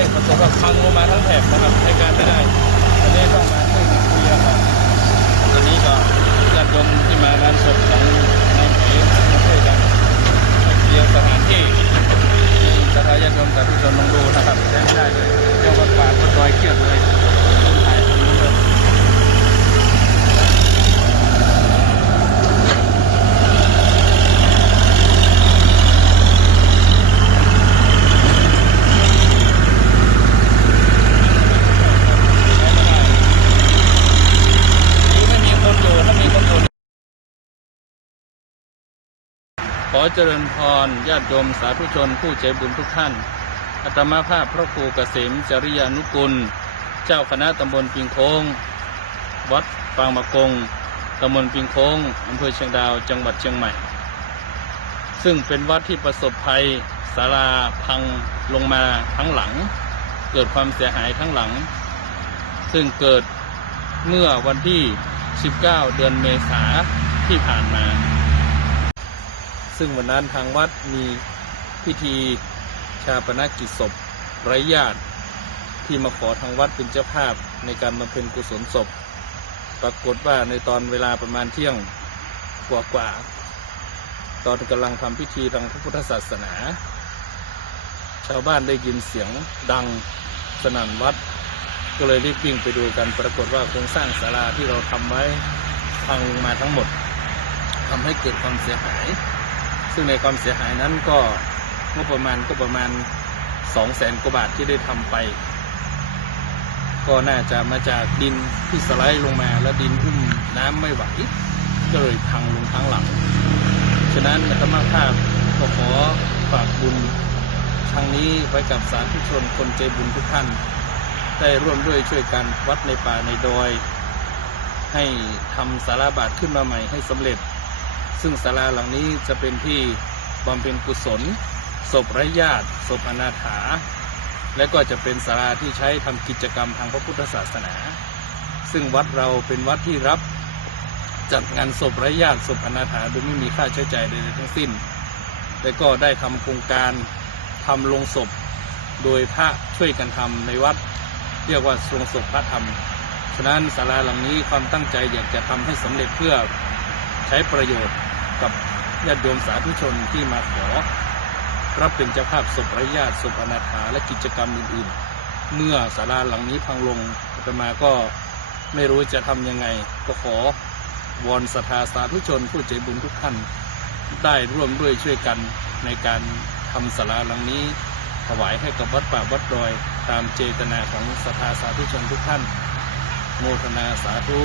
ยิงสไลด์ปรากฏว่าพังลงมาทั้งแถบนะครับใช้การไม่ได้อันนี้ต้องมาช่วยเคลียร์ครับตอนนี้ก็ญาติโยมที่มางานศพของนายเอ๋มาช่วยกันเคลียร์สถานที่นี่สถานญาติโยมสาธุชนลองดูนะครับใช้ไม่ได้เลยเรียกว่าปาดก็รอยเครียดเลยถ่ายตรงนู้นเลย ไม่มีคนอยู่ถ้ามีคนอยู่ข อเจริญพรญาติโยมสาธุชนผู้ใจบุญทุกท่านอาตมาภาพพระครูเกษมจริยานุกุล เจ้าคณะตำบลปิงโค้ง วัดปางมะกงตำบลปิงโค้งอำเภอเชียงดาวจังหวัดเชียงใหม่ ซึ่งเป็นวัดที่ประสบภัยศาลาพังลงมาทั้งหลัง เกิดความเสียหายทั้งหลัง ซึ่งเกิดเมื่อวันที่ 19 เดือนเมษาที่ผ่านมา ซึ่งวันนั้นทางวัดมีพิธีชาปนกิจศพไร้ญาติที่มาขอทางวัดเป็นเจ้าภาพในการบำเพ็ญกุศลศพ ปรากฏว่าในตอนเวลาประมาณเที่ยงกว่ากว่า ตอนกำลังทำพิธีทางพระพุทธศาสนา ชาวบ้านได้ยินเสียงดังสนั่นวัด ก็เลยรีบวิ่งไปดูกัน ปรากฏว่าโครงสร้างศาลาที่เราทำไว้พังลงมาทั้งหมดทำให้เกิดความเสียหาย ซึ่งในความเสียหายนั้นก็งบประมาณก็ประมาณสองแสนกว่าบาทที่ได้ทำไป ก็น่าจะมาจากดินที่สไลด์ลงมาแล้วดินอุ้มน้ำไม่ไหวก็เลยพังลงทั้งหลัง ฉะนั้นอาตมาภาพก็ขอฝากบุญครั้งนี้ไว้กับสาธุชนคนใจบุญทุกท่าน ได้ร่วมด้วยช่วยกันวัดในป่าในดอย ให้ทำสาราบาทขึ้นมาใหม่ให้สำเร็จ ซึ่งศาลาหลังนี้จะเป็นที่บำเพ็ญกุศล ศพไร้ญาติ ศพอนาถา และก็จะเป็นศาลาที่ใช้ทำกิจกรรมทางพระพุทธศาสนา ซึ่งวัดเราเป็นวัดที่รับจัดงานศพไร้ญาติ ศพอนาถาโดยไม่มีค่าใช้จ่ายใดๆทั้งสิ้น และก็ได้ทำโครงการทำโลงศพ โดยพระช่วยกันทำในวัด เรียกว่าทรงศพพระธรรม ฉะนั้นศาลาหลังนี้ความตั้งใจอยากจะทำให้สำเร็จเพื่อ ใช้ประโยชน์กับญาติโยมสาธุชนที่มาขอ รับเป็นเจ้าภาพศพร้ญาติศพอนาถาและกิจกรรมอื่นๆ เมื่อศาลาหลังนี้พังลงอาตมาก็ไม่รู้จะทำยังไง ก็ขอวอนศรัทธาสาธุชนผู้ใจบุญทุกท่านได้ร่วมด้วยช่วยกันในการทำศาลาหลังนี้ ถวายให้กับวัดป่าวัดดอย ตามเจตนาของศรัทธาสาธุชนทุกท่าน โมทนาสาธุ